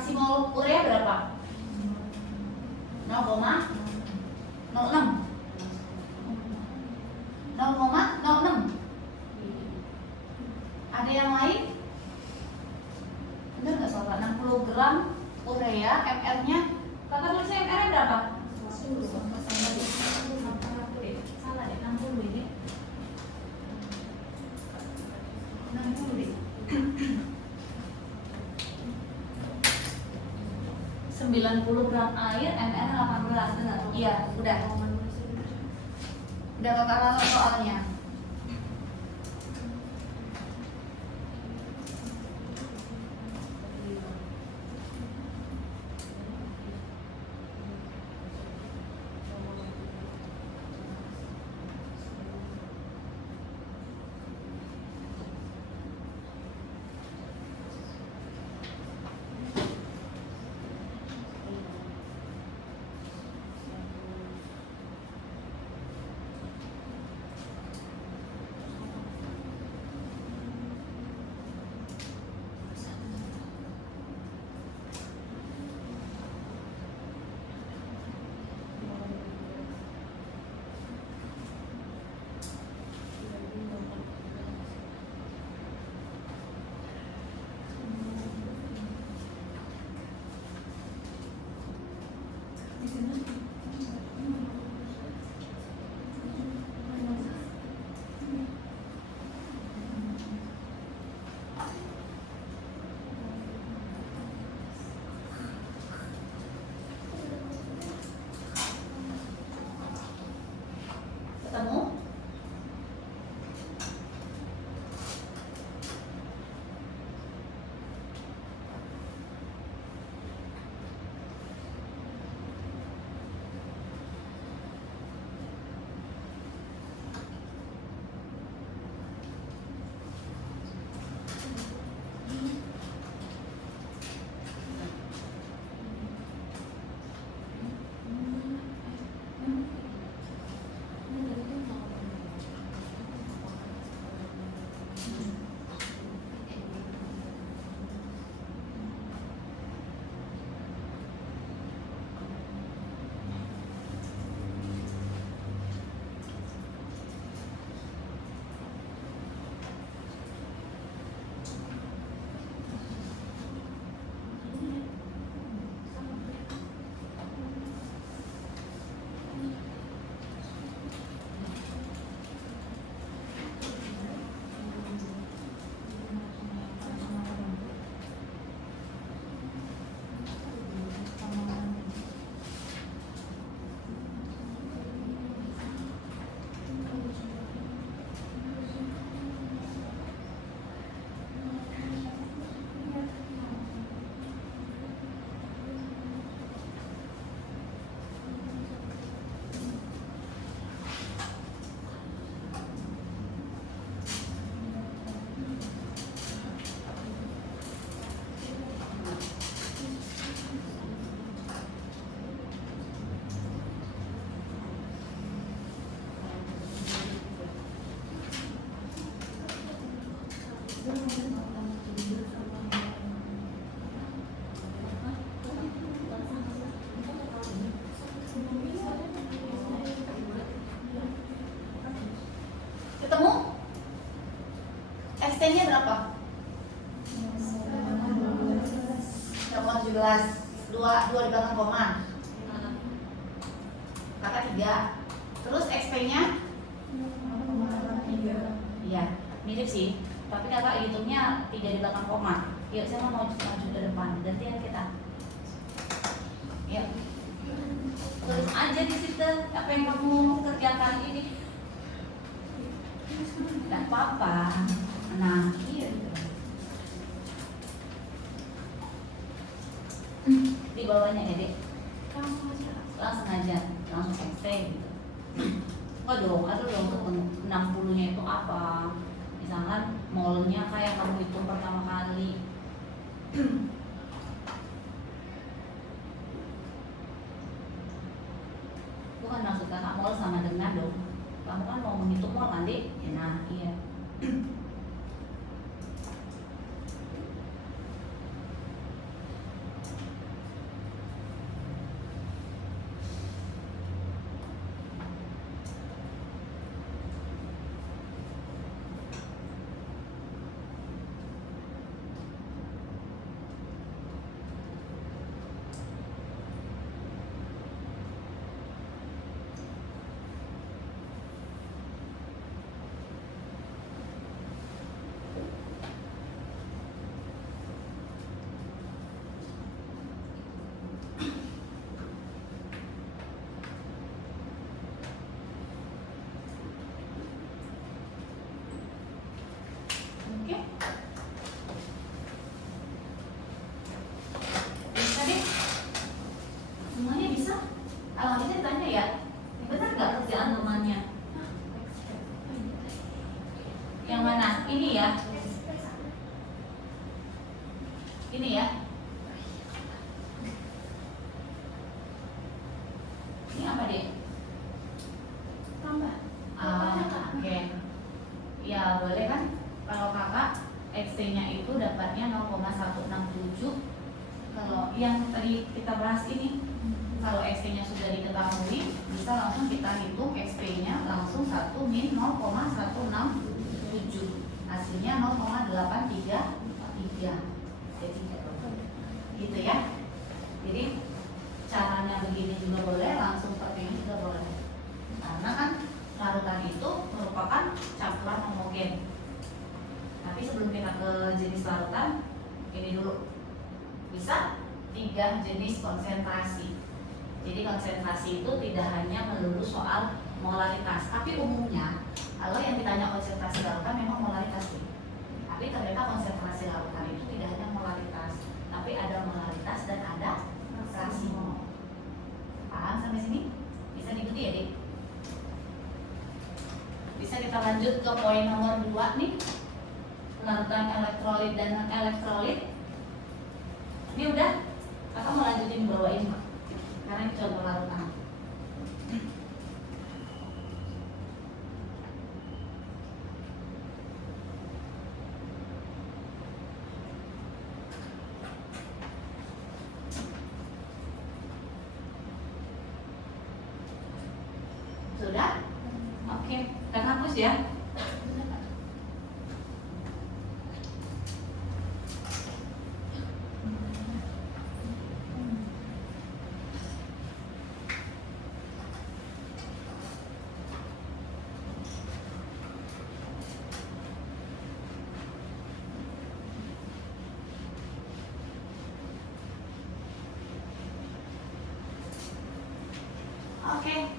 fraksi mol urea berapa? 0,06 0,06. Ada yang lain? Bener nggak sobat? 60 gram urea ml-nya, kakak tulisnya ml-nya berapa? Salah deh, 60 ini. 60 deh. 90 gram air ml 18, benar? Iya, udah. Udah kakak lalu soalnya. Ketemu? Ketemu? ST-nya berapa? 0,17. Dua di belakang koma. Kakak 3. Terus XP-nya? Iya, mirip sih. Tapi kakak hitungnya 3 di belakang koma. Yuk, saya mau maju ke depan. Gantian kita. Yuk. Tulis aja di situ apa yang kamu kerjakan ini. Tidak apa-apa. Nah, iya. Di bawahnya ya, Dek. Langsung aja, langsung XT gitu. Oh dong, aduh dong, tuh 60-nya itu apa? Misalkan molnya kayak kamu hitung pertama kali. Bukan maksud kakak mol sama dengan dong. Kamu kan mau menghitung mol kan, Dek? Ya, nah, iya. ini ya. Ini ya. Ini apa deh? Tambah. Oke. Ya boleh kan? Kalau kakak XT-nya itu dapatnya 0,167. Kalau yang tadi kita bahas ini, kalau XT-nya sudah diketahui, bisa langsung kita hitung XP-nya langsung 1 min 0,167. Hasilnya 0,833. Gitu ya. Jadi caranya begini juga boleh, langsung seperti ini juga boleh. Karena kan larutan itu merupakan campuran homogen. Tapi sebelum kita ke jenis larutan, ini dulu. Bisa 3 jenis konsentrasi. Jadi konsentrasi itu tidak hanya melulu soal molaritas, tapi umumnya kalau yang ditanya konsentrasi larutan memang molaritas nih. Tapi ternyata konsentrasi larutan itu tidak hanya molaritas, tapi ada molaritas dan ada fraksi. Paham sampai sini? Bisa diikuti ya, Dik? Bisa kita lanjut ke poin nomor 2 nih. Larutan elektrolit dan non elektrolit. Ini udah, kakak mau lanjutin bawain Pak. Karena ini contoh larutan. Sudah? Oke, kita hapus ya. Oke,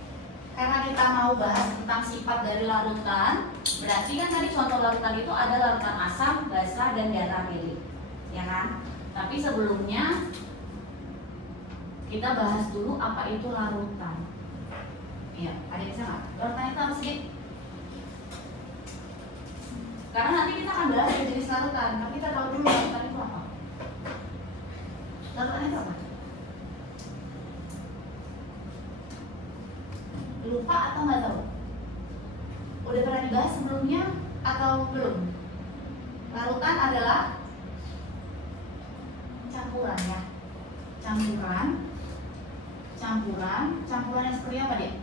karena kita mau bahas tentang sifat dari larutan, berarti kan tadi contoh larutan itu ada larutan asam, basa, dan garam pilih, ya kan? Tapi sebelumnya kita bahas dulu apa itu larutan. Iya, ada yang bisa nggak? Larutan itu apa sih? Karena nanti kita akan bahas jenis larutan, tapi kita tahu dulu larutan itu apa. Larutan itu apa? Lupa atau nggak tahu? Udah pernah dibahas sebelumnya atau belum? Larutan adalah campuran ya. Campuran yang seperti apa dia?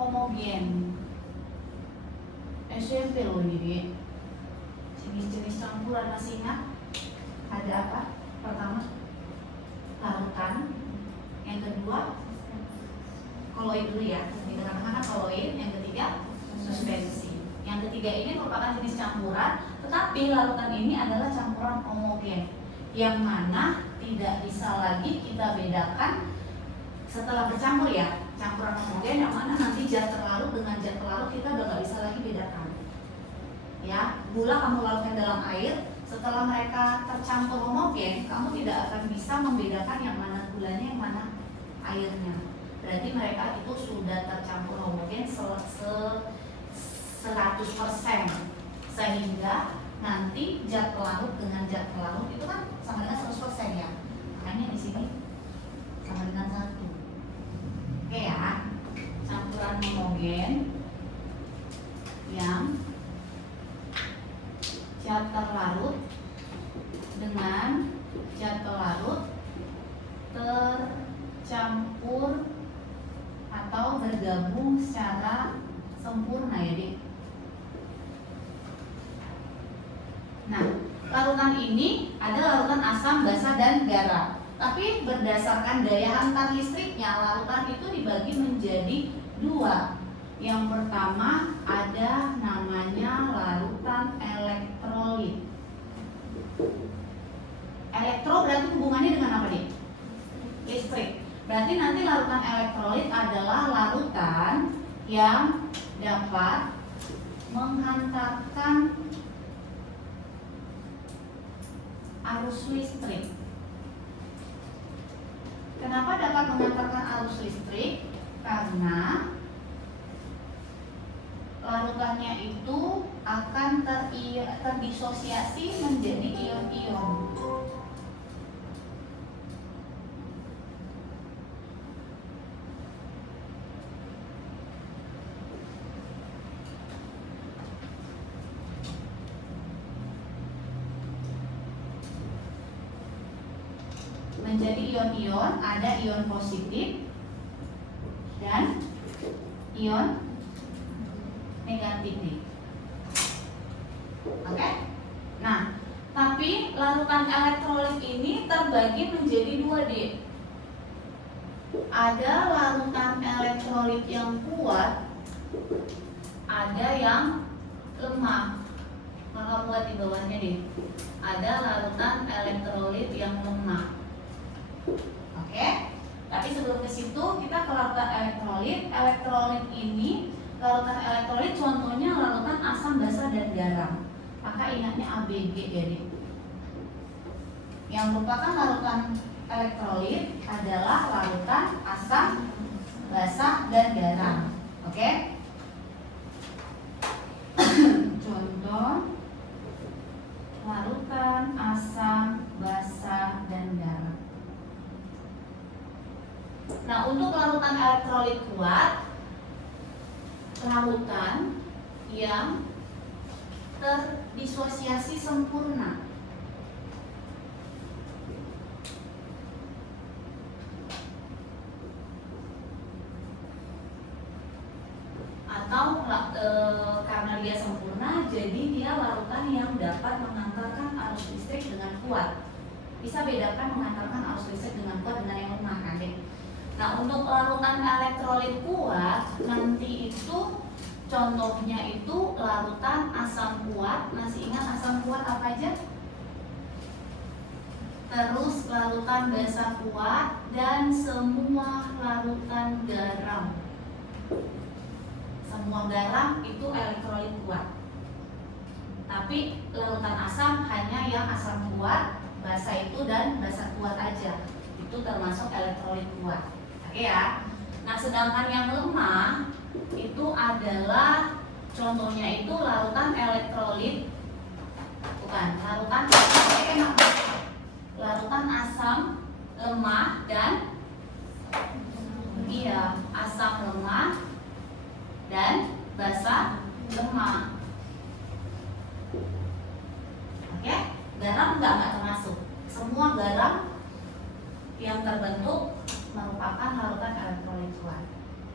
Homogen. SMP loh ini. Jenis-jenis campuran masih ingat? Ada apa? Pertama, larutan. Yang kedua, koloid dulu ya, di tengah-tengah kan koloid. Yang ketiga suspensi. Yang ketiga ini merupakan jenis campuran, tetapi larutan ini adalah campuran homogen, yang mana tidak bisa lagi kita bedakan setelah bercampur ya. Campuran homogen yang mana nanti zat terlarut dengan zat pelarut kita udah nggak bisa lagi bedakan. Ya, gula kamu larutkan dalam air, setelah mereka tercampur homogen, kamu tidak akan bisa membedakan yang mana gulanya, yang mana airnya. Berarti mereka itu sudah tercampur homogen 100%, sehingga nanti zat pelarut dengan zat pelarut itu kan sama dengan 100% ya. Makanya di sini sama dengan 1. Oke ya, campuran homogen yang zat terlarut dengan zat pelarut tercampur atau bergabung secara sempurna ya, Dik. Nah, larutan ini ada larutan asam, basa, dan garam. Tapi berdasarkan daya hantar listriknya, larutan itu dibagi menjadi 2. Yang pertama ada namanya larutan elektrolit. Elektro berarti hubungannya dengan apa, Dik? Listrik. Berarti nanti larutan elektrolit adalah larutan yang dapat menghantarkan arus listrik. Kenapa dapat menghantarkan arus listrik? Karena larutannya itu akan terdisosiasi menjadi ion-ion. Menjadi ion-ion, ada ion positif dan ion negatif. Oke? Nah, tapi larutan elektrolit ini terbagi menjadi dua, Dek. Ada larutan elektrolit yang kuat, ada yang lemah. Maka buat di bawahnya, Dek. Ada larutan elektrolit yang lemah. Oke? Tapi sebelum ke situ kita ke larutan elektrolit. Elektrolit ini, larutan elektrolit contohnya larutan asam, basa, dan garam. Maka ingatnya ABG ya, Dek. Yang merupakan larutan elektrolit adalah larutan asam, basa, dan garam. Oke? Contoh larutan asam, basa, dan garam. Nah, untuk larutan elektrolit kuat, larutan yang terdisosiasi sempurna. Atau karena dia sempurna, jadi dia larutan yang dapat mengantarkan arus listrik dengan kuat. Bisa bedakan mengantarkan arus listrik dengan kuat dengan yang lemah, kan, Dek? Nah, untuk larutan elektrolit kuat nanti itu contohnya itu larutan asam kuat. Masih ingat asam kuat apa aja? Terus larutan basa kuat dan semua larutan garam. Semua garam itu elektrolit kuat. Tapi larutan asam hanya yang asam kuat, basa itu dan basa kuat aja. Itu termasuk elektrolit kuat. Oke ya. Nah, sedangkan yang lemah itu adalah contohnya itu larutan elektrolit, bukan larutan larutan asam lemah dan asam lemah dan basa lemah. Oke, garam nggak termasuk. Semua garam yang terbentuk merupakan larutan elektrolit kuat.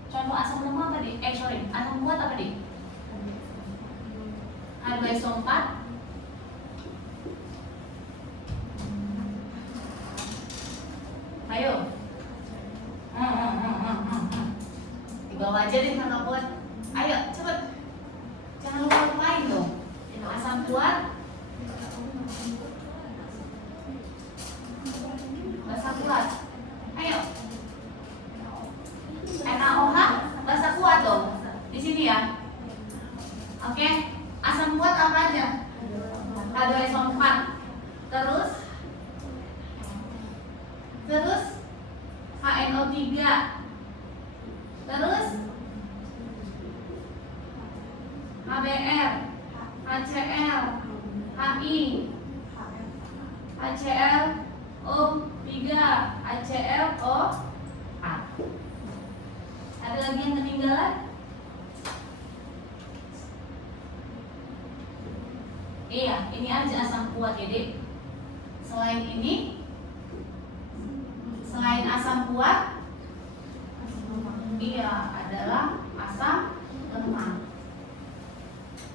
Contoh asam lemah tadi, asam kuat apa tadi? H2SO4. Ayo. Dibawa aja deh mana kuat. Ayo, cepet. Jangan lupa lupain dong. Asam kuat, basa kuat. Ayo. NaOH basa kuat dong. Di sini ya. Oke. Asam kuat apa aja? H2SO4. Terus HNO3. Terus HBr, HCl, HI, HClO3, HClOH. Ada lagi yang ketinggalan? Iya, ini aja asam kuat ya, Dek. Selain ini, selain asam kuat, iya adalah asam lemah.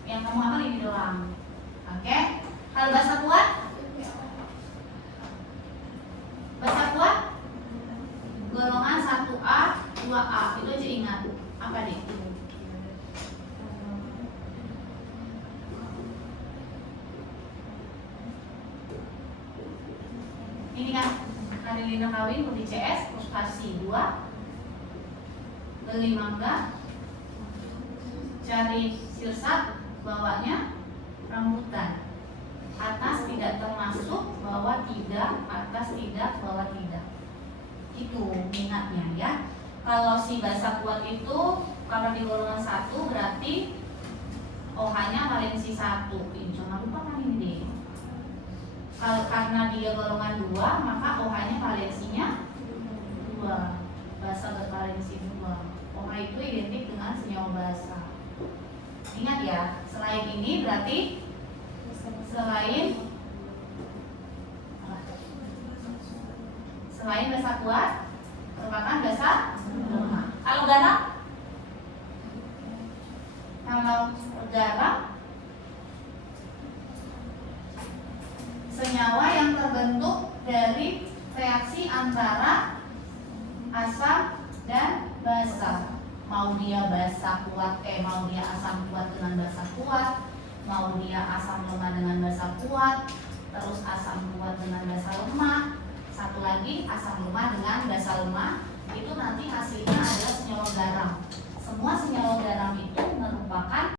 Yang kamu hafal ini doang. Oke? Kalau basa kuat? Basa kuat? Golongan 1A, 2A. Itu aja ingat. Apa, Dek? Ini kan Karilina kawin multi CS frustasi 2. Beli mangga, cari silsat, bawahnya rambutan. Atas tidak termasuk, bawah tidak, atas tidak, bawah tidak. Itu minatnya ya. Kalau si basa kuat itu kalau di golongan 1 berarti valensi 1. Jangan lupa kan ini deh. Kalau karena dia golongan 2, maka OH-nya valensinya 2. Basa bervalensi 2. OH itu identik dengan senyawa basa. Ingat ya, selain ini berarti selain basa kuat merupakan basa lemah. Kalau garam senyawa yang terbentuk dari reaksi antara asam dan basa. Mau dia basa kuat, mau dia asam kuat dengan basa kuat, mau dia asam lemah dengan basa kuat, terus asam kuat dengan basa lemah, satu lagi asam lemah dengan basa lemah, itu nanti hasilnya adalah senyawa garam. Semua senyawa garam itu merupakan